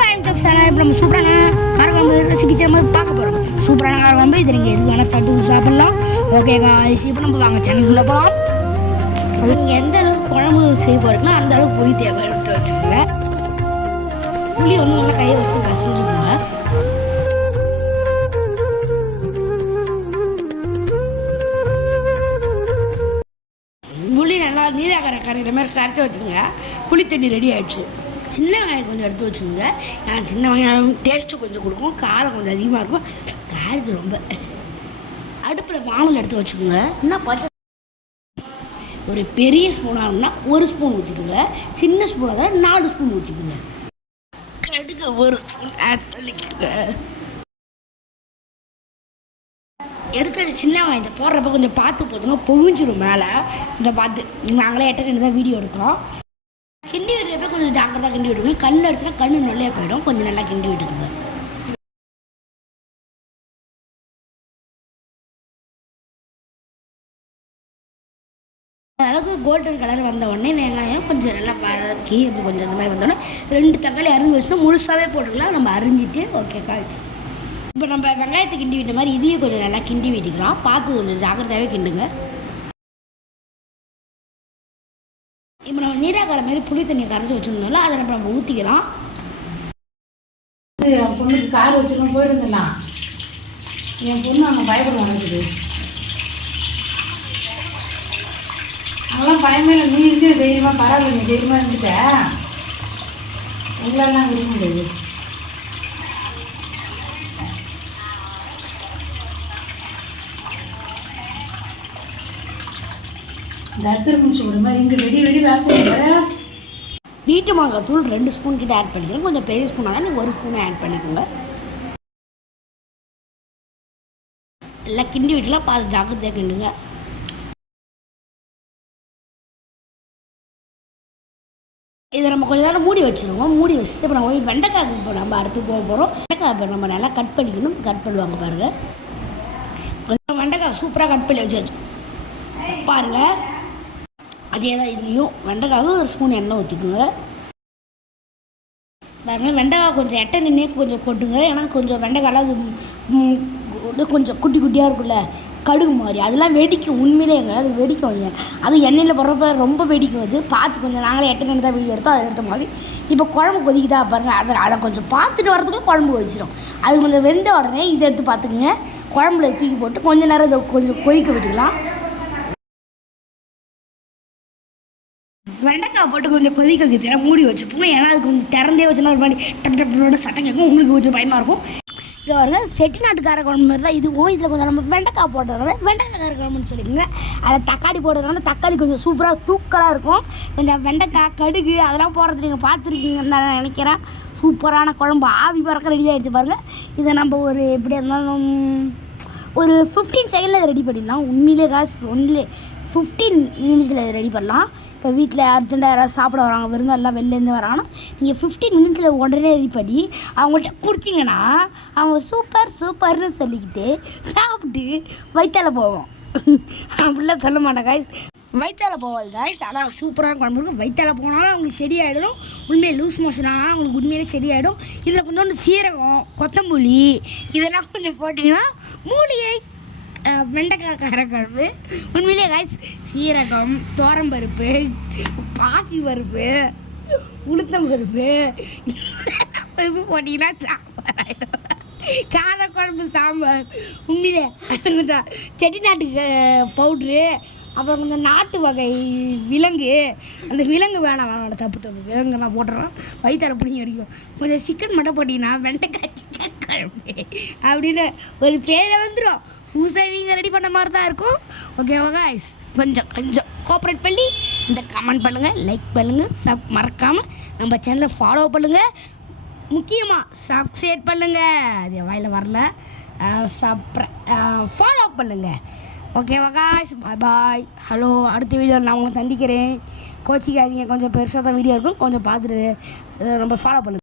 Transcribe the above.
Time chef channel இப்போ நம்ம சூப்பரான காரக்குழம்பு ரெசிபி நம்ம பார்க்க போகிறோம் சூப்பரான காரக்குழம்பு இது நீங்கள் எது வேணால் சாப்பிட்டு சாப்பிட்லாம். ஓகே காய்ஸ் இப்போ நம்ம வாங்க சேனலுக்குள்ளே போகலாம் நீங்கள் எந்த அளவுக்கு குழம்பு செய்ய போகிறீங்களோ அந்த அளவுக்கு புளி தேவை எடுத்து வச்சுக்கோங்க. புளி வந்து நல்லா கையை வச்சு பசிச்சுக்கோங்க புளி நல்லா நீராகரை கரையிற மாதிரி கரைச்சி வச்சுக்கோங்க. புளி தண்ணி ரெடி ஆயிடுச்சு. சின்ன வெங்காயம் கொஞ்சம் எடுத்து வச்சுக்கோங்க. ஏன்னா சின்ன வெங்காயம் டேஸ்ட்டு கொஞ்சம் கொடுக்கும். காரம் கொஞ்சம் அதிகமாக இருக்கும். காரம் ரொம்ப. அடுப்பில் வானல் எடுத்து வச்சுக்கோங்க. என்ன பச்சை ஒரு பெரிய ஸ்பூனாக இருந்தால் ஒரு ஸ்பூன் ஊற்றிக்கோங்க சின்ன ஸ்பூனாக இருந்தால் நாலு ஸ்பூன் ஊற்றிக்கோங்க கடுகு ஒரு ஸ்பூன் ஆட் பண்ணிக்கோங்க. எடுத்து சின்ன வெங்காயத்தை போடுறப்ப கொஞ்சம் பார்த்து போதுங்க பொழிஞ்சிரும் மேலே. கொஞ்சம் பார்த்து நாங்களே எட்ட ரெண்டு தான் வீடியோ எடுத்தோம். கிண்டி விடுறப்ப கொஞ்சம் ஜாக்கிரதாக கிண்டி விடுங்க. கல் அடிச்சுனா கண்ணு நல்லா போயிடும். கொஞ்சம் நல்லா கிண்டி விட்டுருங்க அளவுக்கு கோல்டன் கலர் வந்த உடனே வெங்காயம் கொஞ்சம் நல்லா வதக்கி அப்படி கொஞ்சம் இந்த மாதிரி வந்தோடனே ரெண்டு தக்காளி அரிஞ்சு வச்சுன்னா முழுசாகவே போட்டுக்கலாம். நம்ம அரிஞ்சிட்டு ஓகே காய்ச்சி இப்போ நம்ம வெங்காயத்தை கிண்டி விட்ட மாதிரி இதையும் கொஞ்சம் நல்லா கிண்டி விட்டுக்கலாம். பார்த்து கொஞ்சம் ஜாக்கிரதையாகவே கிண்டுங்க. புளி தண்ணியை கரைச்சி வச்சுருந்தோம்ல அதை நம்ம நம்ம ஊற்றிக்கலாம் என் பொண்ணுக்கு கார் வச்சுக்கணும் போயிருந்தலாம் என் பொண்ணு அங்கே பயப்பட நடக்குது அங்கெல்லாம் பயமே இல்லை. நீ இருந்து தைரியமா பரவாயில்ல நீ தைரியமா இருந்துட்ட. எங்களெல்லாம் விரும்ப முடியாது. இந்த அத்திரமிச்சு விடுமா இங்கே வெடி வெடி வேலை செய்யுங்க வீட்டு மிளகாத்தூள் ரெண்டு ஸ்பூன் கிட்ட ஆட் பண்ணிக்கிறேன். கொஞ்சம் பெரிய ஸ்பூனாக தான் நீங்கள் ஒரு ஸ்பூனை ஆட் பண்ணிக்கோங்க. எல்லாம் கிண்டி வீட்டில் பார்த்து ஜாக்கிரதையாக கிண்டுங்க. இதை நம்ம கொஞ்ச நேரம் மூடி வச்சுருவோம். மூடி வச்சுட்டு இப்போ நம்ம போய் வெண்டைக்காய்க்கு இப்போ நம்ம அடுத்து போக போகிறோம் வெண்டைக்காய் இப்போ நம்ம நல்லா கட் பண்ணிக்கணும். கட் பண்ணுவாங்க பாருங்கள் கொஞ்சம் வெண்டைக்காய் சூப்பராக கட் பண்ணி வச்சாச்சு. பாருங்கள் அதே தான் இதுலேயும் வெண்டைக்காவும் ஒரு ஸ்பூன் எண்ணெய் ஊற்றிக்குங்க பாருங்க வெண்டைக்காய் கொஞ்சம் எட்டை நின்று கொஞ்சம் கொட்டுங்க. ஏன்னா கொஞ்சம் வெண்டைக்காய்லாம் அது கொஞ்சம் குட்டி குட்டியாக இருக்கும்ல கடுகு மாதிரி. அதெல்லாம் வெடிக்கும் உண்மையிலேங்க அது வெடிக்கும் ஐயா அது எண்ணெயில் போடுறப்ப ரொம்ப வெடிக்கும் அது. பார்த்து கொஞ்சம் நாங்களே எட்டை நின்று தான் வீடியோ எடுத்தோம் அதை எடுத்த மாதிரி. இப்போ குழம்பு கொதிக்குதா பாருங்க அதை அதை கொஞ்சம் பார்த்துட்டு வரதுக்கும் குழம்பு வச்சிடும் அது கொஞ்சம் வெந்த உடனே இதை எடுத்து பார்த்துக்குங்க. குழம்புல தூக்கி போட்டு கொஞ்சம் நேரம் இதை கொஞ்சம் கொதிக்க விட்டுக்கலாம். வெண்டைக்காய் போட்டு கொஞ்சம் கொதிக்க வைக்கிறேன் மூடி வச்சுப்போம். ஏன்னா அது கொஞ்சம் திறந்தே வச்சுன்னா ஒரு மாதிரி டப் டப்போட சட்டம் கேட்கும். உங்களுக்கு கொஞ்சம் பயமாக இருக்கும். இங்கே வருங்க செட்டிநாட்டு கார குழம்பு மாதிரி தான் இதுவும். இதில் கொஞ்சம் நம்ம வெண்டைக்காய் போட்டதுனால வெண்டைக்காய் குழம்புன்னு சொல்லிக்கோங்க. அதில் தக்காளி போடுறதுனால தக்காளி கொஞ்சம் சூப்பராக தூக்கலாக இருக்கும். கொஞ்சம் வெண்டைக்காய் கடுகு அதெல்லாம் போடுறது நீங்கள் பார்த்துருக்கீங்கன்னு நான் நினைக்கிறேன். சூப்பரான குழம்பு. ஆவி பறக்க ரெடி ஆகிடுச்சு பாருங்கள் இதை நம்ம ஒரு எப்படி இருந்தாலும் ஒரு ஃபிஃப்டீன் செகண்டில் ரெடி பண்ணிடலாம். உண்மையிலே காசு ஒன்றிலே ஃபிஃப்டீன் மினிட்ஸில் ரெடி பண்ணலாம். இப்போ வீட்டில் அர்ஜெண்ட்டாக யாராவது சாப்பிட வராங்க விருந்தெல்லாம் வெளிலேருந்து வராங்கன்னா நீங்கள் ஃபிஃப்டீன் மினிட்ஸில் உடனே ரெடி பண்ணி அவங்கள்ட்ட கொடுத்தீங்கன்னா அவங்க சூப்பர் சூப்பர்னு சொல்லிக்கிட்டு சாப்பிட்டு வயிற்றால போவோம். அப்படிலாம் சொல்ல மாட்டேன் காய்ஸ் வயிற்றால போகாது காய்ஸ் ஆனால் சூப்பராக குழம்பு இருக்கும் வயிற்றால போனாலும் அவங்களுக்கு சரியாயிடும். உண்மையை லூஸ் மோஷன் ஆனால் அவங்களுக்கு உண்மையிலே சரியாயிடும். இதில் கொஞ்சோண்டு சீரகம் கொத்தமல்லி இதெல்லாம் கொஞ்சம் போட்டிங்கன்னா மூலிகை வெண்டைக்காய் காரக்குழம்பு உண்மையிலேயே காய்ஸ் சீரகம் தோரம்பருப்பு பாசி பருப்பு உளுத்தம் பருப்பு. பருப்பு போட்டிங்கன்னா சாம்பார். காரக்குழம்பு சாம்பார். உண்மையிலே அது கொஞ்சம் செட்டிநாட்டு பவுட்ரு அப்புறம் கொஞ்சம் நாட்டு வகை விலங்கு. அந்த விலங்கு வேணாம் வேணாம் தப்பு தப்பு. விலங்கு நான் போட்டுறோம் வயிற்றால பிடிங்க அடிக்கும். கொஞ்சம் சிக்கன் மட்டும் போட்டிங்கன்னா வெண்டைக்காய் சிக்கன் குழம்பு அப்படின்னு ஒரு பேரை வந்துடும் புதுசாக நீங்கள் ரெடி பண்ண மாதிரி தான் இருக்கும் ஓகேவா காய்ஸ் கொஞ்சம் கொஞ்சம் கோஆப்ரேட் பண்ணி இந்த கமெண்ட் பண்ணுங்கள் லைக் பண்ணுங்கள் சப் மறக்காமல் நம்ம சேனலை ஃபாலோ பண்ணுங்கள் முக்கியமாக சப்ஸ்கிரைப் பண்ணுங்கள் அது என் வாயில் வரல. சப்ர ஃபாலோ பண்ணுங்கள் ஓகேவா காய்ஸ் பாய் பாய் ஹலோ அடுத்த வீடியோ நான் உங்களை சந்திக்கிறேன். கோச்சிக்காதீங்க. கொஞ்சம் பெருசாக தான் வீடியோ இருக்கும். கொஞ்சம் பார்த்துட்டு நம்ம ஃபாலோ பண்ணுங்கள்